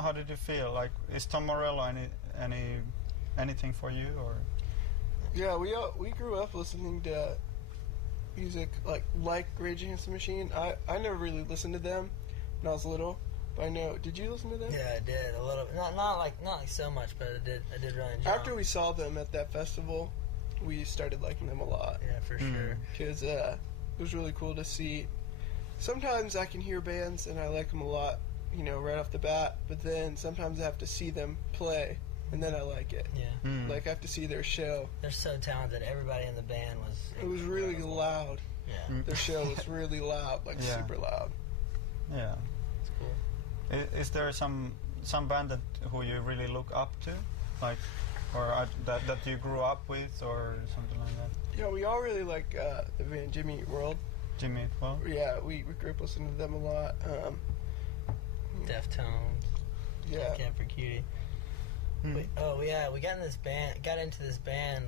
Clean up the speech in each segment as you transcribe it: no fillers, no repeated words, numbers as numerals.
how did you feel? Like, is Tom Morello anything for you, or? Yeah, we grew up listening to music like Rage Against the Machine. I never really listened to them when I was little, but I know. Did you listen to them? Yeah, I did a little bit. Not like so much, but I did really enjoy. After we saw them at that festival, we started liking them a lot. Yeah, for sure. Because it was really cool to see. Sometimes I can hear bands and I like them a lot, right off the bat. But then sometimes I have to see them play, and then I like it. Yeah. Like I have to see their show. They're so talented. Everybody in the band was. It was really loud. Yeah. Their show was really loud, super loud. Yeah. It's cool. Is there some band who you really look up to, like, or that you grew up with, or something like that? Yeah, we all really like the band Jimmy Eat World. Jimmy Eat World? Yeah, we grew up listening to them a lot. Deftones. Yeah. Cat for Cutie. We got into this band.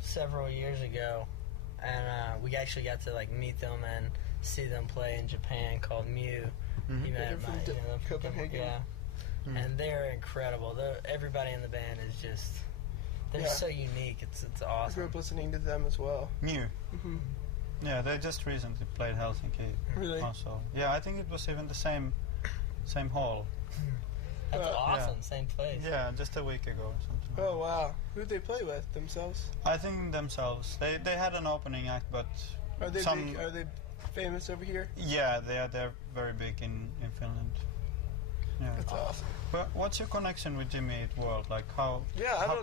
Several years ago, and we actually got to meet them and see them play in Japan, called Mew. They're from Copenhagen. Yeah. And they're incredible. Everybody in the band is just so unique. It's awesome. I grew up listening to them as well. Mew. Yeah, they just recently played Helsinki. Really? Also. Yeah, I think it was even the same hall. That's awesome. Yeah. Same place. Yeah, just a week ago or something. Oh wow! Who did they play with? Themselves? I think themselves. They had an opening act, but are they big? Are they famous over here? Yeah, they're very big in Finland. Yeah, that's awesome. But what's your connection with Jimmy Eat World? Like how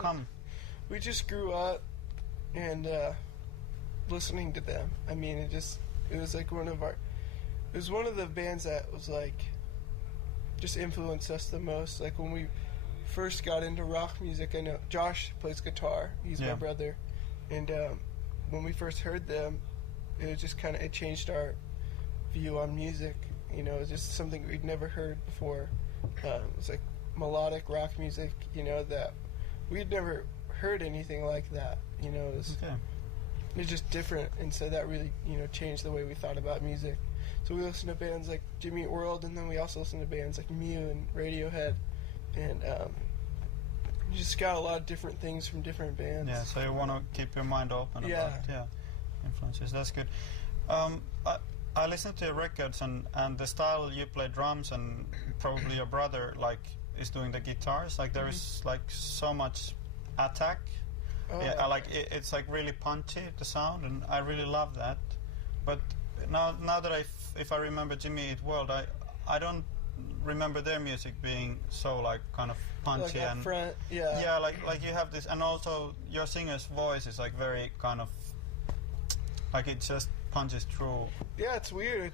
come? We just grew up and listening to them. I mean, it was like it was one of the bands that was like just influenced us the most. Like when we first got into rock music, I know Josh plays guitar. He's my brother, and when we first heard them, it was just it changed our view on music. It was just something we'd never heard before. It was like melodic rock music, that we'd never heard anything like that. It was just different, and so that really, changed the way we thought about music. So we listened to bands like Jimmy Eat World, and then we also listened to bands like Mew and Radiohead, and you just got a lot of different things from different bands. Yeah, so you want to keep your mind open about influences. That's good. I listened to your records, and the style you play drums, and probably your brother is doing the guitars. Like there is so much attack. It's really punchy, the sound, and I really love that. But now that if I remember Jimmy Eat World, I don't remember their music being so kind of punchy and front, like you have this, and also your singer's voice is very kind of it just punches through. Yeah, it's weird.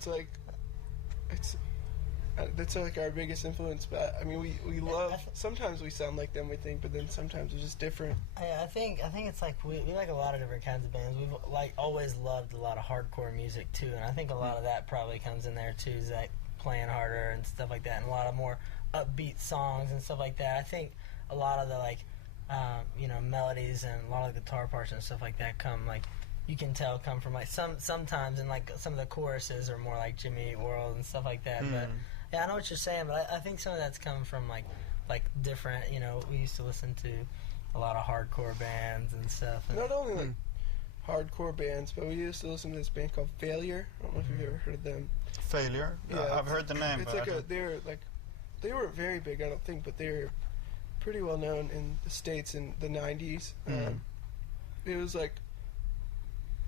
That's our biggest influence. But I mean, we love. Sometimes we sound like them, we think, but then sometimes we're just different. I think it's we like a lot of different kinds of bands. We've always loved a lot of hardcore music too, and I think a lot of that probably comes in there too. Zac playing harder and stuff like that, and a lot of more upbeat songs and stuff like that. I think a lot of the melodies and a lot of the guitar parts and stuff like that come you can tell come from sometimes, and some of the choruses are more like Jimmy Eat World and stuff like that. But yeah, I know what you're saying, but I think some of that's come from different. We used to listen to a lot of hardcore bands and stuff. Not only hardcore bands, but we used to listen to this band called Failure. I don't know if you've ever heard of them. Failure? Yeah, I've heard the name. It's they weren't very big, I don't think, but they're pretty well known in the States in the 90s. It was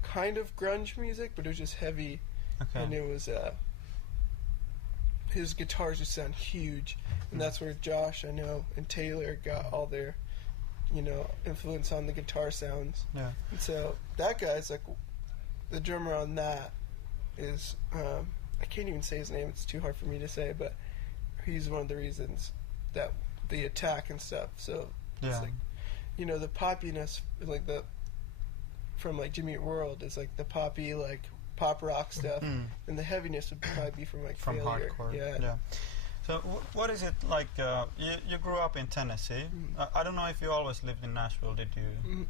kind of grunge music, but it was just heavy, and it was his guitars just sound huge, and that's where Josh, I know, and Taylor got all their influence on the guitar sounds. Yeah. And so that guy's the drummer on that is I can't even say his name, it's too hard for me to say, but he's one of the reasons that the attack and stuff. So it's the poppiness, from Jimmy Eat World is the poppy pop rock stuff, and the heaviness would probably be from Failure. Hardcore. Yeah. So what is it like? You grew up in Tennessee. I don't know if you always lived in Nashville. Did you?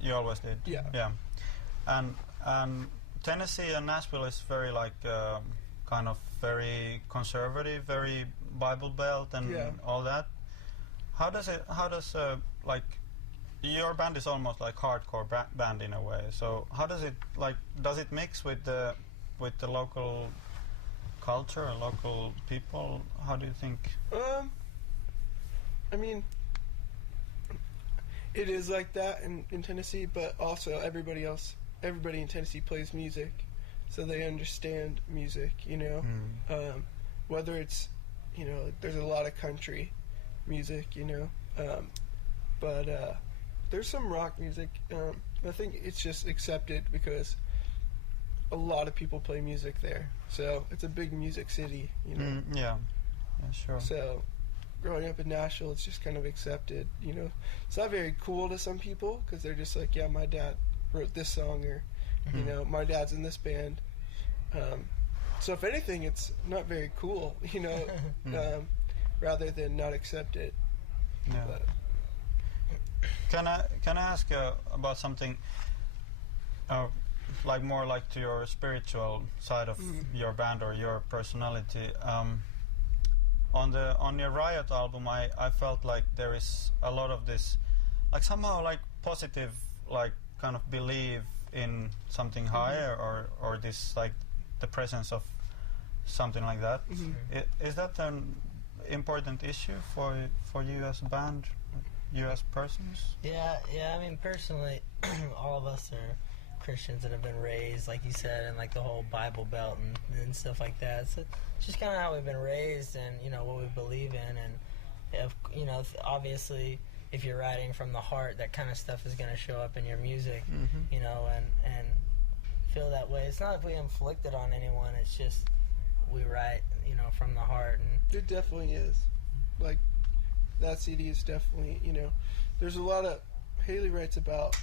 You always did. Yeah. Yeah. And Tennessee and Nashville is very kind of very conservative, very Bible Belt and all that. How does like your band is almost like hardcore band in a way. So how does it does it mix with the local culture or local people? How do you think? I mean, it is like that in Tennessee, but also everybody in Tennessee plays music, so they understand music, you know. Whether it's, you know, there's a lot of country music, you know, but there's some rock music. I think it's just accepted because a lot of people play music there, so it's a big music city, you know. Yeah, sure. So growing up in Nashville, it's just kind of accepted, you know. It's not very cool to some people because they're just like, yeah, my dad wrote this song, or you know, my dad's in this band. So if anything, it's not very cool, you know, rather than not accepted. Yeah. But. Can I ask you about something, like more like to your spiritual side of your band or your personality? On your Riot album, I felt like there is a lot of this, like somehow like positive, like kind of belief in something higher, or this like the presence of something like that. Is that an important issue for you as a band, you as persons? Yeah. I mean, personally, all of us are Christians that have been raised, like you said, in like the whole Bible Belt and stuff like that. So it's just kind of how we've been raised, and you know what we believe in, and if, you know, obviously if you're writing from the heart, that kind of stuff is going to show up in your music, you know, and feel that way. It's not if we inflict it on anyone, it's just we write, you know, from the heart. And it definitely is. Like, that CD is definitely, you know, there's a lot of, Haley writes about,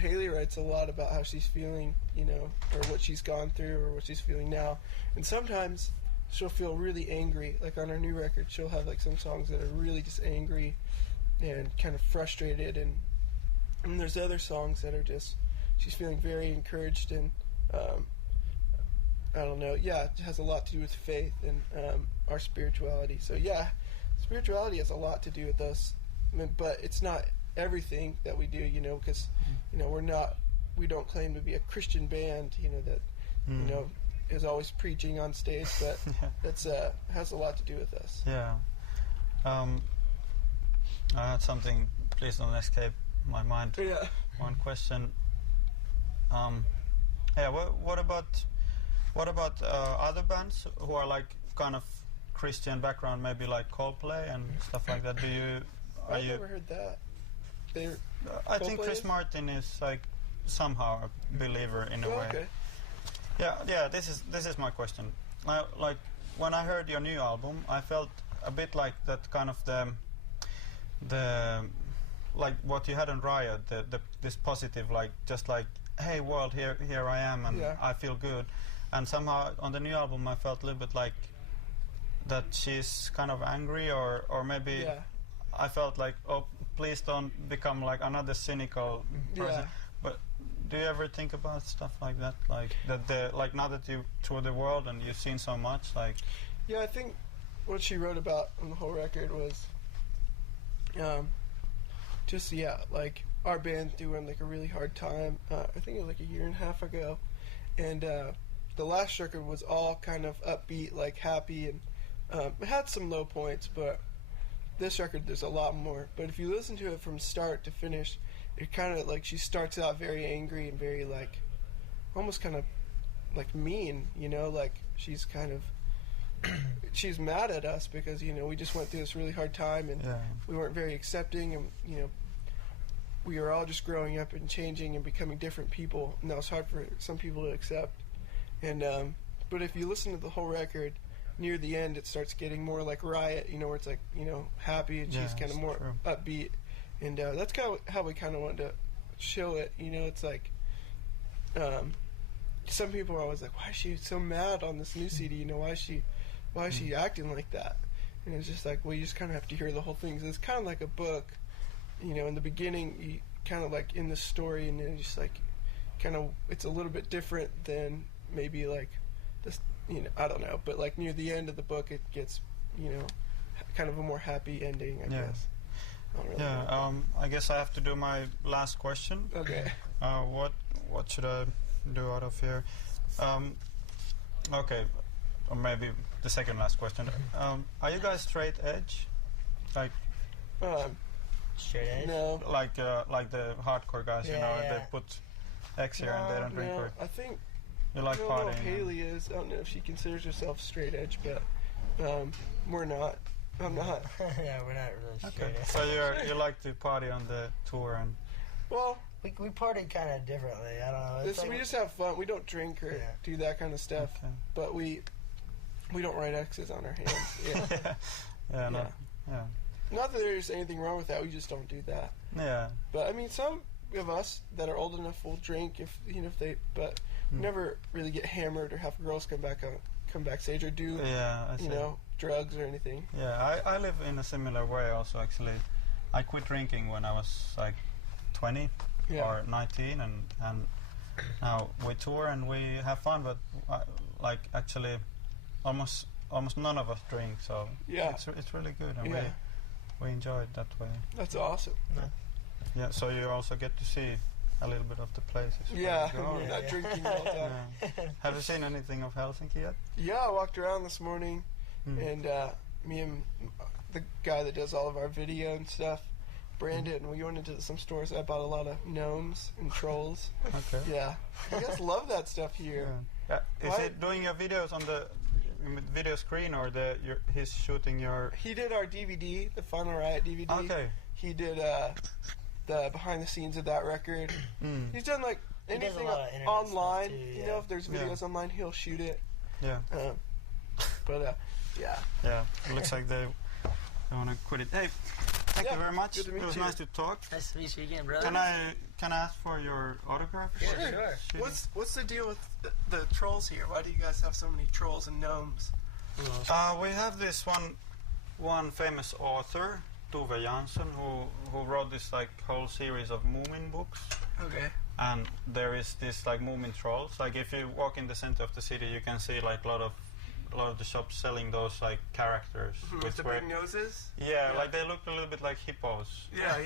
Haley writes a lot about how she's feeling, you know, or what she's gone through or what she's feeling now. And sometimes she'll feel really angry. Like on her new record, she'll have like some songs that are really just angry and kind of frustrated, and there's other songs that are just, she's feeling very encouraged, and I don't know, yeah, it has a lot to do with faith and our spirituality. So yeah, spirituality has a lot to do with us, but it's not everything that we do, you know, because, you know, we don't claim to be a Christian band, you know, that, you know, is always preaching on stage, but that's has a lot to do with us. Yeah. I had something, please don't escape my mind. Yeah. One question. Yeah, what about other bands who are like kind of Christian background, maybe like Coldplay and stuff like that? I've never heard that. I think Chris Martin is like somehow a believer in a way. Okay. Yeah. This is my question. Like when I heard your new album, I felt a bit like that kind of the like what you had on Riot, this positive, like just like, hey world, here I am, and I feel good. And somehow on the new album, I felt a little bit like that she's kind of angry, or maybe I felt like, oh, please don't become like another cynical person. But do you ever think about stuff like that, like that like now that you toured the world and you've seen so much, like? Yeah, I think what she wrote about on the whole record was just like our band doing like a really hard time. I think it was like a year and a half ago, and the last record was all kind of upbeat, like happy, and it had some low points, but this record there's a lot more. But if you listen to it from start to finish, it kind of like she starts out very angry and very like almost kind of like mean, you know, like she's kind of she's mad at us because, you know, we just went through this really hard time, and we weren't very accepting, and, you know, we were all just growing up and changing and becoming different people, and that was hard for some people to accept. And but if you listen to the whole record, near the end it starts getting more like Riot, you know, where it's like, you know, happy, and she's kind of more upbeat, and that's kind of how we kind of wanted to show it, you know. It's like some people are always like, why is she so mad on this new CD, you know, why is she acting like that? And it's just like, well, you just kind of have to hear the whole thing. So it's kind of like a book, you know. In the beginning, you kind of like in the story, and then just like kind of it's a little bit different than maybe like this, you know, I don't know, but like near the end of the book, it gets, you know, kind of a more happy ending, I guess. I don't really know. I guess I have to do my last question. Okay. What should I do out of here? Okay, or maybe the second last question. Are you guys straight edge? Like Straight edge? No. like the hardcore guys, you know, they put X here and they don't drink. I think You like I don't know partying? if Haley is. I don't know if she considers herself straight edge, but we're not. I'm not. Yeah, we're not really straight edge. So you like to party on the tour and Well, We partied kind of differently. I don't know. It's we like, just have fun. We don't drink or do that kind of stuff. Okay. But we don't write X's on our hands. Yeah. yeah. Not that there's anything wrong with that. We just don't do that. Yeah. But I mean, some of us that are old enough will drink if they. But never really get hammered or have girls come backstage or do I see. Drugs or anything. Yeah, I live in a similar way also actually. I quit drinking when I was like 20 or 19 and now we tour and we have fun, but like actually almost none of us drink, so it's really good and we enjoy it that way. That's awesome. Yeah, so you also get to see a little bit of the places. Yeah, we're not drinking all the time. Have you seen anything of Helsinki yet? Yeah, I walked around this morning and me and the guy that does all of our video and stuff, Brandon, we went into some stores. I bought a lot of gnomes and trolls. Okay. Yeah. You guys love that stuff here. Yeah. Is it doing your videos on the video screen or he's shooting your... He did our DVD, the Final Riot DVD. Okay. He did the behind the scenes of that record. He's done like anything online. Too, You know, if there's videos online, he'll shoot it. Yeah. Yeah. Yeah. It looks like they want to quit it. Hey, thank you very much. Good to meet it was you. nice to talk. Nice to meet you again, brother. Can I ask for your autograph? Sure. What's the deal with the trolls here? Why do you guys have so many trolls and gnomes? We have this one famous author, Tove Jansson, who wrote this like whole series of Moomin books. Okay. And there is this like Moomin trolls. Like if you walk in the center of the city, you can see like a lot of the shops selling those like characters With the big noses? Yeah, like they look a little bit like hippos. Yeah.